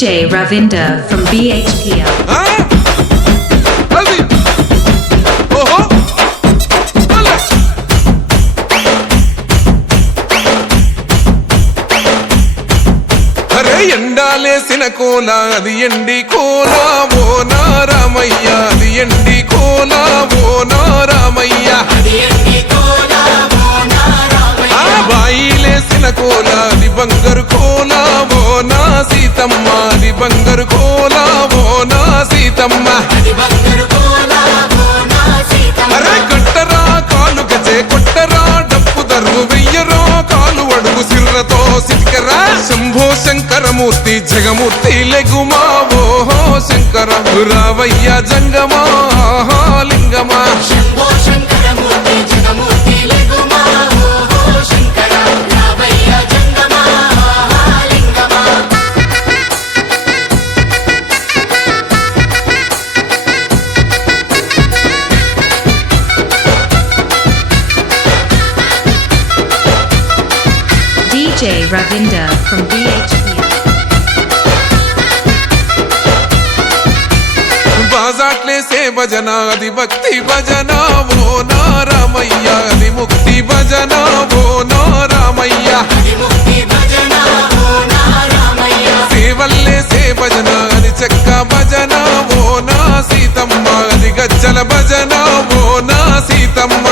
DJ Ravinder from BHPL. ఎండాలేసిన Kola అది ఎండి కోలా ఓ నారామయ్య అది ఎండి కోలా ఓ నారామయ్య ఆ బాయిలేసిన కోలా అది బంగారు కోలా ఓ నా సీతమ్మ అది బంగారు కోలా ఓ నా సీతమ్మ అరే కట్టరా కాలు గజే కొట్టరా డప్పు దరువు వెయ్యరో కాలు అడుగు సిర్రతో సిటికరా శంభో శంకరమూర్తి జగమూర్తి లెగుమా ఓహో శంకర రావయ్య జంగమా లింగమా శంభో శంకరమూర్తి జగమూర్తి లెగుమా ఓహో శంకర రావయ్య జంగమా లింగమా DJ Ravinder from BHPL. బాజాట్లేసే భజన అది భక్తి భజన ఓ నారామయ్య అది ముక్తి భజన ఓ నారామయ్య సేవల్లేసే భజన అది చెక్క భజన ఓ నా సీతమ్మ అది గజ్జల భజన ఓ నా సీతమ్మ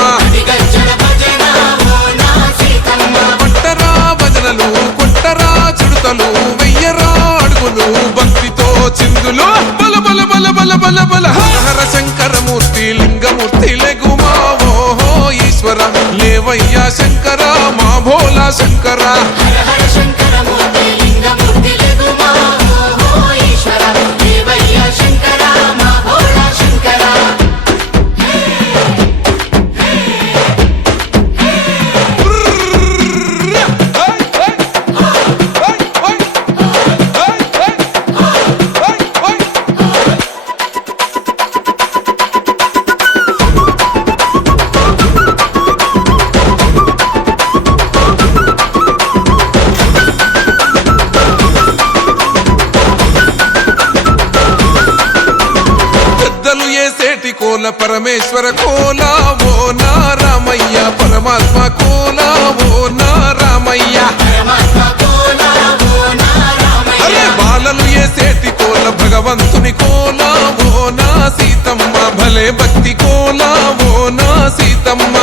కొట్టరా భజనలు కొట్టరా చుడతలు వెయ్యరా అడుగులు భక్తితో చిందులు బల బల బల బల బల బల హర శంకరమూర్తి లింగమూర్తి లెగుమా ఓహో ఈశ్వర లేవయ్యా శంకర మా భోలా శంకర హర శంకరమూర్తి లింగమూర్తి లెగుమా ఓహో ఈశ్వర దేవయ్య శంకర మా భోళా శంకర పెద్దలు ఏసేటి కోల పరమేశ్వర కోల ఓ నారామయ్య పరమాత్మ కోల ఓ నారామయ్య అరే బాలలు ఏసేటి కోల భగవంతుని కోల ఓ నా సీతమ్మ భలే భక్తి కోల ఓ నా సీతమ్మ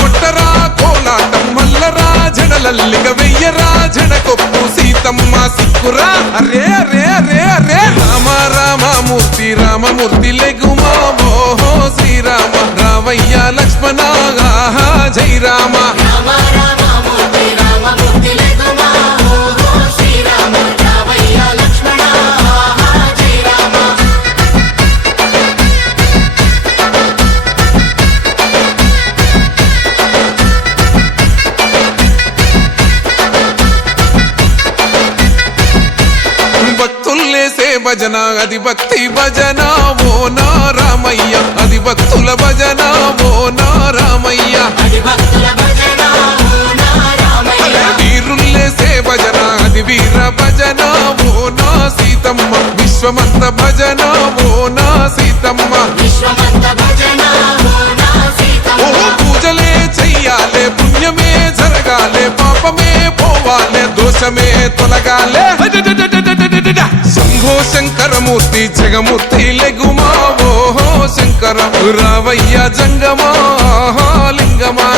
కొట్టరా కోలాటం మల్లరా జడలల్లిగ వెయ్యరా జడకొప్పు సీతమ్మ సిక్కురా అరే అరే అరే అరే రామ రామమూర్తి రామమూర్తి లెగుమా ఓహో శ్రీరామ రావయ్య లక్ష్మణ జై రామ భక్తుల్లేసే భజన అది భక్తి భజన ఓ నారామయ్య అది భక్తుల భజన ఓ నారామయ్య వీరుల్లేసే భజన అది వీర భజన ఓ నా సీతమ్మ విశ్వమంత భజన ఓ నా సీతమ్మ ఓ పూజలే చెయ్యాలే పుణ్యమే జరగాలే పాపమే పోవాలే దోషమే తొలగాలే శంభో శంకరమూర్తి జగమూర్తి లెగుమా ఓహో శంకర రావయ్య జంగమా లింగమా